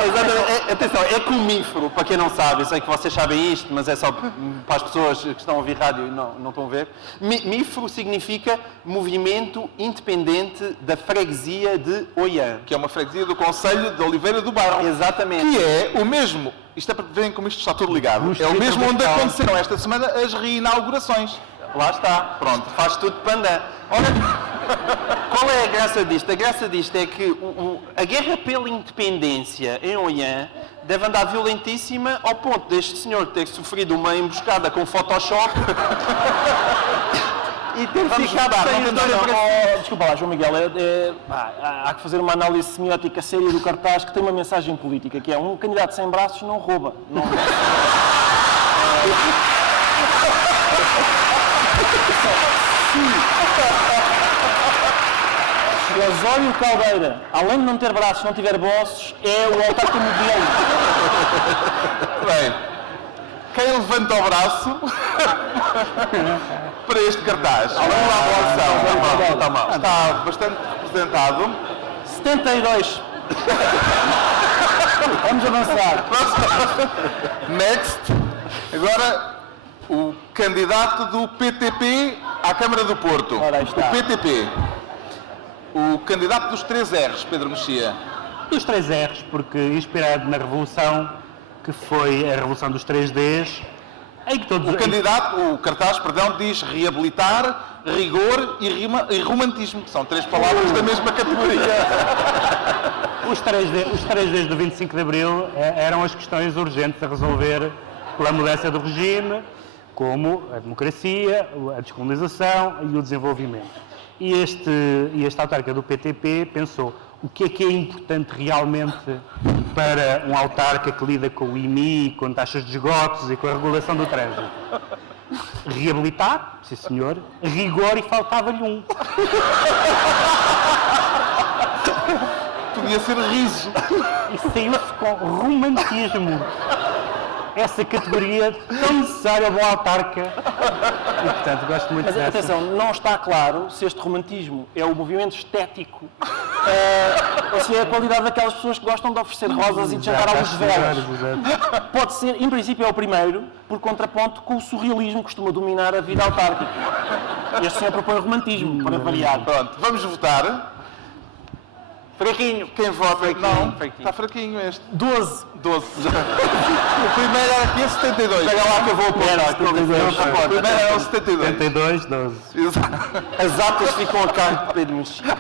Exatamente. Atenção, é que o MIFRO, para quem não sabe, eu sei que vocês sabem isto, mas é só para as pessoas que estão a ouvir rádio e não estão a ver. MIFRO significa Movimento Independente da Freguesia de Oiã. Que é uma freguesia do Concelho de Oliveira do Bairro. Exatamente. Que é o mesmo, isto é para verem como isto está tudo ligado, é o mesmo onde aconteceram esta semana as reinaugurações. Lá está. Pronto, faz tudo para andar. Olha, Qual é a graça disto? A graça disto é que a guerra pela independência em Oiã deve andar violentíssima ao ponto deste senhor ter sofrido uma emboscada com Photoshop e ter ficado sem história para si. Desculpa lá, João Miguel, há que fazer uma análise semiótica séria do cartaz que tem uma mensagem política, que é um candidato sem braços não rouba. Não... Se Osório Caldeira, além de não ter braços, não tiver bolsos, é o autarca modelo. Bem, quem levanta o braço para este cartaz? Está mal. Está bastante representado. 72. Vamos avançar. Next. Agora, o candidato do PTP à Câmara do Porto. Ora, aí está. O PTP. O candidato dos 3 R's, Pedro Mexia. Dos 3 R's, porque inspirado na Revolução, que foi a Revolução dos 3Ds, em que todos... O cartaz, diz reabilitar, rigor e romantismo, que são 3 palavras da mesma categoria. Os 3Ds do 25 de Abril eram as questões urgentes a resolver pela mudança do regime, como a democracia, a descolonização e o desenvolvimento. E esta autarca do PTP pensou o que é importante realmente para um autarca que lida com o IMI, com taxas de esgotos e com a regulação do trânsito. Reabilitar, sim senhor, rigor e faltava-lhe um. Podia ser riso. E saiu-se com romantismo. Essa categoria tão necessária ao bom autarca. E, portanto, gosto muito Mas dessa. atenção, não está claro se este romantismo é o movimento estético ou se é a qualidade daquelas pessoas que gostam de oferecer rosas e de jantar à luz de velas. Pode ser, em princípio, é o primeiro, por contraponto com o surrealismo que costuma dominar a vida autárquica. Este senhor propõe o romantismo, para variar. Pronto, vamos votar. Fraquinho. Quem vota? Não, fraquinho. está fraquinho este. 12. 12. O primeiro era aqui, 72. Pega lá que eu vou pôr. O primeiro era o 72. 72, 12. Exato. As atas ficam a cargo de Pedro Mexia.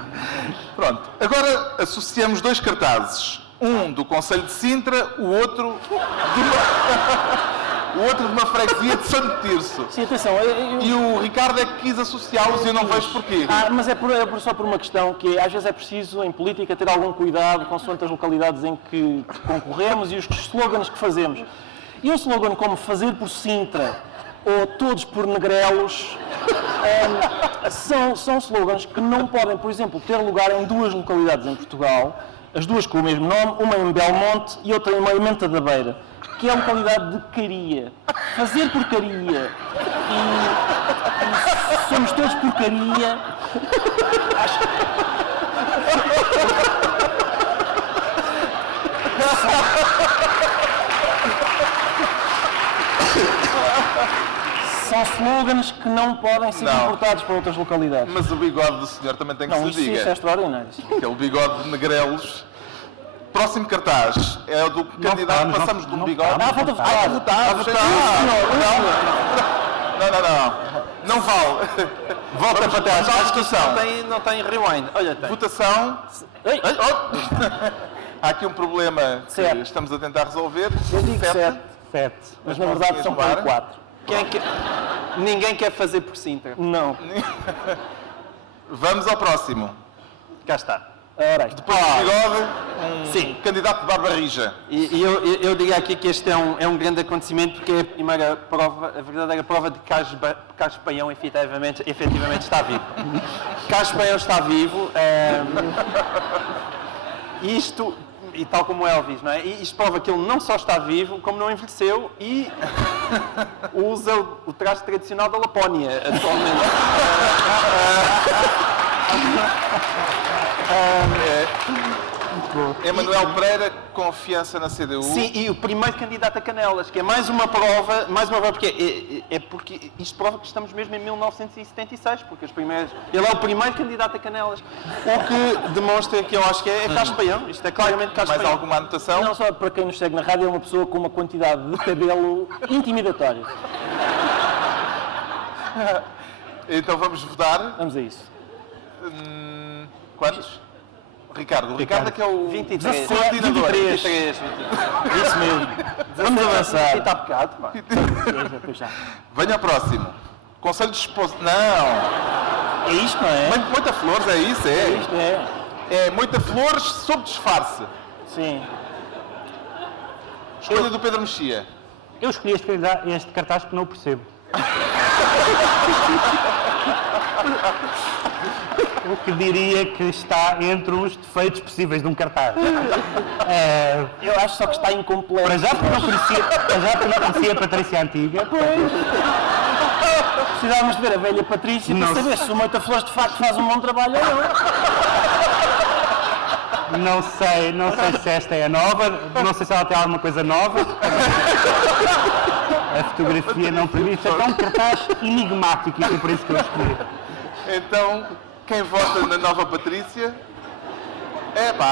Pronto. Agora associamos 2 cartazes. Um do Conselho de Sintra, o outro de uma freguesia de Santo Tirso. Sim, atenção. E o Ricardo é que quis associá-los e eu não vejo porquê. Mas só por uma questão que às vezes é preciso, em política, ter algum cuidado consoante as localidades em que concorremos e os slogans que fazemos. E um slogan como fazer por Sintra ou todos por Negrelos são slogans que não podem, por exemplo, ter lugar em 2 localidades em Portugal, as 2 com o mesmo nome, uma em Belmonte e outra em Moimenta da Beira, que é a localidade de Caria. Fazer porcaria e somos todos porcaria. São slogans que não podem ser importados para outras localidades. Mas o bigode do senhor também tem que Não, se isto diga. é extraordinário. Aquele bigode de Negrelos. Próximo cartaz é o do candidato. Passamos de um bigode. Falta votar. Não vale. Volta para trás. À discussão. Não tem rewind. Olha, tem. Votação. Ei, Há aqui um problema que 7. estamos a tentar resolver. eu digo 7, 7. mas na verdade são para 4. Ninguém quer fazer por Sintra. Não. Vamos ao próximo. Cá está. Ora, isto. Depois do bigode, Sim. candidato de Barba Rija. E eu diria aqui que este é um grande acontecimento porque é a primeira prova, a verdadeira prova de que Carlos Paião efetivamente está vivo. Carlos Paião está vivo. Isto, e tal como Elvis, não é? Isto prova que ele não só está vivo, como não envelheceu e usa o traje tradicional da Lapónia atualmente. Emanuel Pereira, confiança na CDU. Sim, e o primeiro candidato a Canelas, que é mais uma prova porque é porque isto prova que estamos mesmo em 1976, porque ele é o primeiro candidato a Canelas, o que demonstra que eu acho que é Carlos Paião, isto é claramente Carlos Mais Paião. alguma anotação? Não só para quem nos segue na rádio, é uma pessoa com uma quantidade de cabelo intimidatória. Então vamos votar. Vamos a isso. Quantos? Ricardo. O Ricardo é que é o 23. coordenador. 23. Isso mesmo. Vamos avançar. Está pecado, pá. Pois já. Venha ao próximo. Conselho de esposa. Não! É isto, não é? Muita flores, é isso? É. Isto é. É muita flores sob disfarce. Sim. Escolha do Pedro Mexia. Eu escolhi este cartaz porque não o percebo. O que diria que está entre os defeitos possíveis de um cartaz. Eu acho só que está incompleto. Para já porque não conhecia a Patrícia Antiga. Precisávamos de ver a velha Patrícia para Não. saber se o Moita Flores de facto faz um bom trabalho ou não. Não sei se esta é a nova, não sei se ela tem alguma coisa nova. A fotografia não permite, é um cartaz enigmático e foi por isso que eu escolhi. Então, quem vota na nova Patrícia? Epá!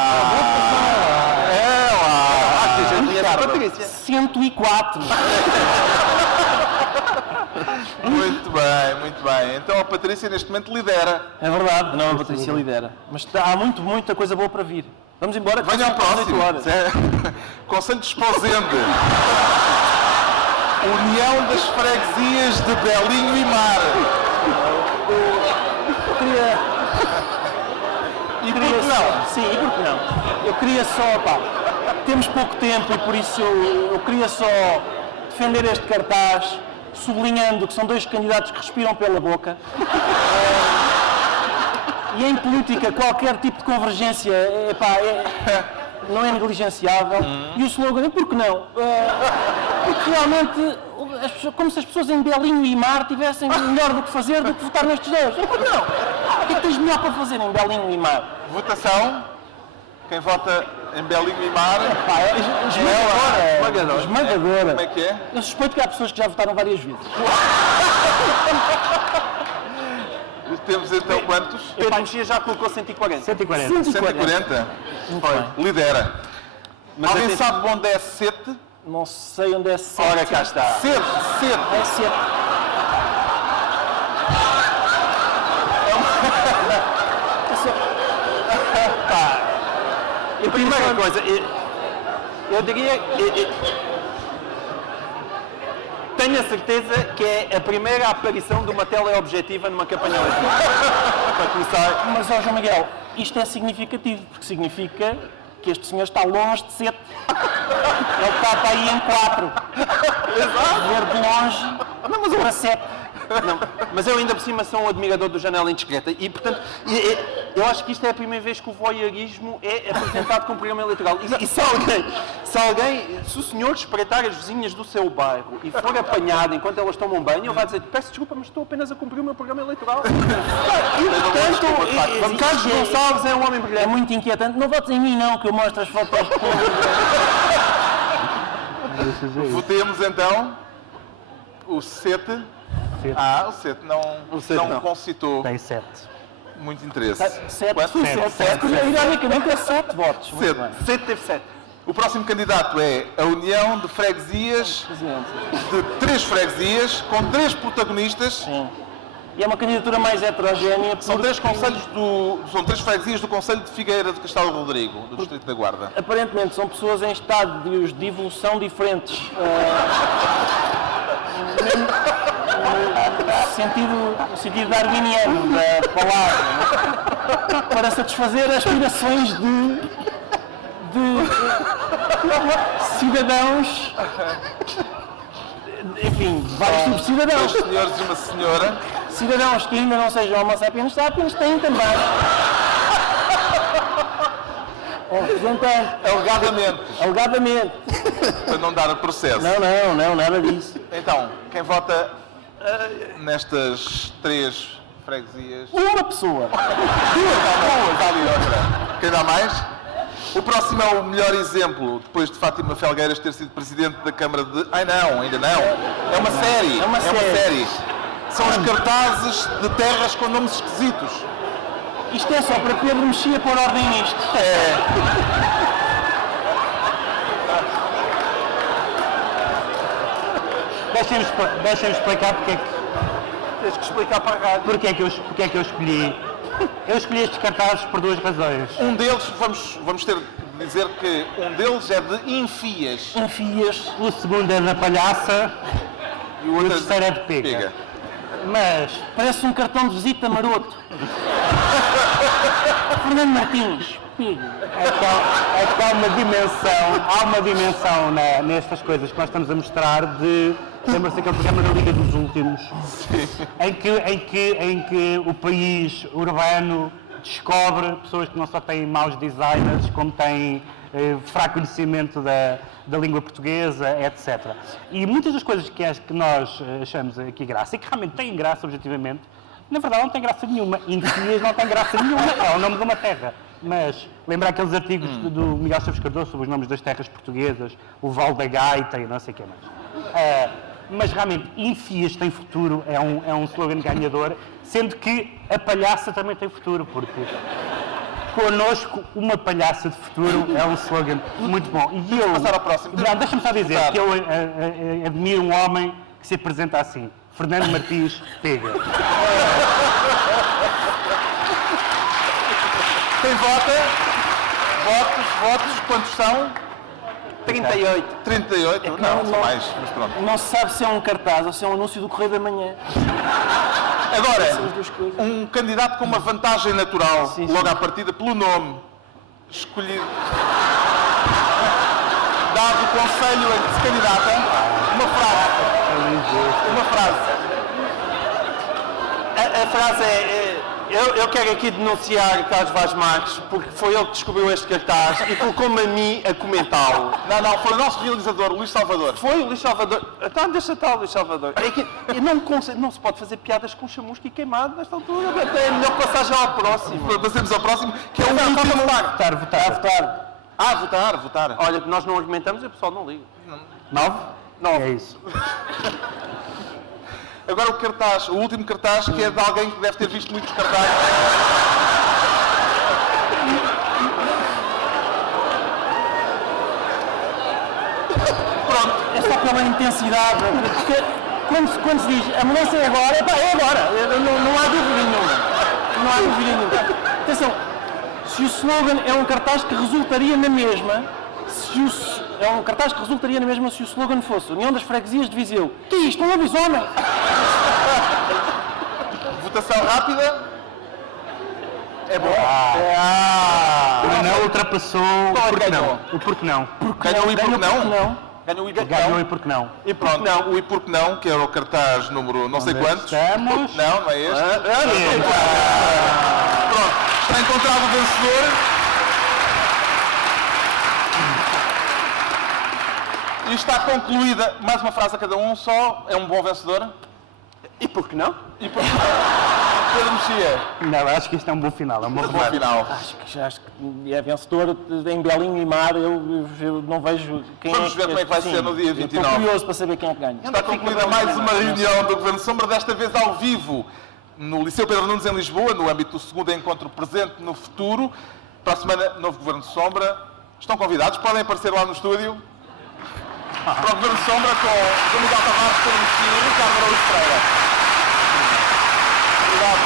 É lá! Patrícia. 104. Muito bem, muito bem. Então a Patrícia neste momento lidera. É verdade, não, a Patrícia lidera. Mas há muita coisa boa para vir. Vamos embora. Venha ao passam próximo. 18 horas. Conselho de Esposende. União das Freguesias de Belinho e Mar. Eu queria... E por que não? Sim, e por que não? Eu queria só, pá, temos pouco tempo e por isso eu queria só defender este cartaz, sublinhando que são dois candidatos que respiram pela boca. E em política, qualquer tipo de convergência não é negligenciável. E o slogan, por que não? Porque realmente, como se as pessoas em Belinho e Mar tivessem melhor do que fazer do que votar nestes dois. Por que não? O que é que tens melhor para fazer em Belinho e Mar? Votação. Quem vota em Belinho e Mar? Esmagadora. Esmagadora. Como é que é? Eu suspeito que há pessoas que já votaram várias vezes. Temos então quantos? Pedro Mexia já colocou 140. 140. 140? Lidera. Mas Alguém atenção- sabe onde é Sete? Não sei onde é Sete. Ora, cá está. Sete! É Sete. A primeira coisa, eu diria... Tenho a certeza que é a primeira aparição de uma teleobjetiva numa campanha eleitoral. Para começar... Mas, ó João Miguel, isto é significativo, porque significa que este senhor está longe de Sete. Ele está para aí em 4. Ver de longe, não, mas para 7. Não, mas eu ainda por cima sou um admirador do Janela Indiscreta e, portanto, eu acho que isto é a primeira vez que o voyeurismo é apresentado como programa eleitoral. E se o senhor espreitar as vizinhas do seu bairro e for apanhado enquanto elas tomam banho, ele vai dizer, peço desculpa, mas estou apenas a cumprir o meu programa eleitoral. E, portanto, Carlos Gonçalves é um homem É brilhante. muito inquietante. Não votes em mim, não, que eu mostro as fotos Votemos então o Sete. Sete. O Sete não concitou Tem 7. muito interesse. 7. Quanto? Sete. Ironicamente é 7 votos. Muito bem. 7 teve 7. O próximo candidato é a União de Freguesias, Presidente. de 3 freguesias, com 3 protagonistas. Sim. E é uma candidatura mais heterogénea. São porque 3 freguesias do Conselho de Figueira de Castelo Rodrigo, do Distrito da Guarda. aparentemente são pessoas em estádios de evolução diferentes. No sentido darwiniano da palavra, para satisfazer aspirações de cidadãos, enfim, vários tipos de 2 cidadãos. senhores e uma senhora. Cidadãos que ainda não sejam homo sapiens sapiens têm também um representante, alegadamente. Para não dar a processo. Não, nada disso. Então, quem vota nestas 3 freguesias? Uma pessoa. Duas, ali outra. Quem dá mais? O próximo é o melhor exemplo, depois de Fátima Felgueiras ter sido presidente da Câmara de... Ainda não. É uma série. É uma série. São os cartazes de terras com nomes esquisitos. Isto é só para Pedro Mexia pôr ordem nisto. Deixem-me explicar porque é que Tens que explicar para a rádio. porque é que eu escolhi Eu escolhi estes cartazes por duas razões. Um deles, vamos ter de dizer que um deles é de Enfias. Enfias. O segundo é da palhaça E e o outro terceiro é de pega. Mas Parece um cartão de visita maroto. Fernando Martins. é que há uma dimensão nestas coisas que nós estamos a mostrar de... Lembra-se aquele programa da Liga dos Últimos? Em que o país urbano descobre pessoas que não só têm maus designers, como têm fraco conhecimento da língua portuguesa, etc. E muitas das coisas que nós achamos aqui graça, e que realmente têm graça objetivamente, na verdade não tem graça nenhuma. Enfias não tem graça nenhuma, é o nome de uma terra. Mas lembra aqueles artigos do Miguel Esteves Cardoso sobre os nomes das terras portuguesas, o Val da Gaita e não sei o que mais. Mas realmente, Enfias tem futuro, é um slogan ganhador, sendo que a palhaça também tem futuro, porque connosco uma palhaça de futuro é um slogan muito bom. E eu... Passar ao próximo. Não, deixa-me só dizer que eu admiro um homem que se apresenta assim, Fernando Martins Pega. Quem vota? Votos, quantos são? 38. 38? Não, são mais, mas pronto. Não se sabe se é um cartaz ou se é um anúncio do Correio da Manhã. Agora, São as duas coisas. um candidato com uma vantagem natural, Sim, logo sim. à partida, pelo nome escolhido, dado o conselho em que se candidata, uma frase. A frase é... Eu quero aqui denunciar Carlos Vaz Marques, porque foi ele que descobriu este cartaz e colocou-me a mim a comentá-lo. Não, foi o nosso realizador, Luís Salvador. Foi o Luís Salvador. Então, deixa estar o Luís Salvador. É que eu não se pode fazer piadas com chamusco e queimado nesta altura. Até é melhor passar já ao próximo. Passemos ao próximo, que é o último. Votar. Olha, nós não argumentamos e o pessoal não liga. 9? É isso. Agora o último cartaz, que é de alguém que deve ter visto muitos cartazes. Pronto, é só pela intensidade. Porque quando se diz a mudança é agora, é agora. Não há dúvida nenhuma. Não há dúvida nenhuma. Atenção, se o slogan é um cartaz que resultaria na mesma, se o slogan fosse União das Freguesias de Viseu. Que é isto? Um lobisomem? Votação rápida. É bom. O não ultrapassou Qual é o que porque ganhou? não. O porque não. Ganhou o e porque não? Ganhou o e porque Ganhou não? e porque não. E pronto, o e porque não, que era o cartaz número não sei quantos. Estamos. Não é este. Pronto, está encontrado o vencedor. E está concluída, mais uma frase a cada um só, é um bom vencedor. E por que não? E por Pedro Mexia, Não, acho que isto é um bom final. É um bom bom remate. final. Acho que é vencedor em Belinho e Mar. Eu não vejo quem Vamos ver como é que vai ser no dia 29. Estou curioso para saber quem é que ganha. Está concluída mais uma reunião do Governo Sombra, desta vez ao vivo, no Liceu Pedro Nunes, em Lisboa, no âmbito do segundo encontro Presente no Futuro. Para a semana, novo Governo Sombra. Estão convidados, podem aparecer lá no estúdio. Para o Governo Sombra, com o Miguel Tavares, Pedro Mexia e Ricardo Araújo Pereira. Obrigado.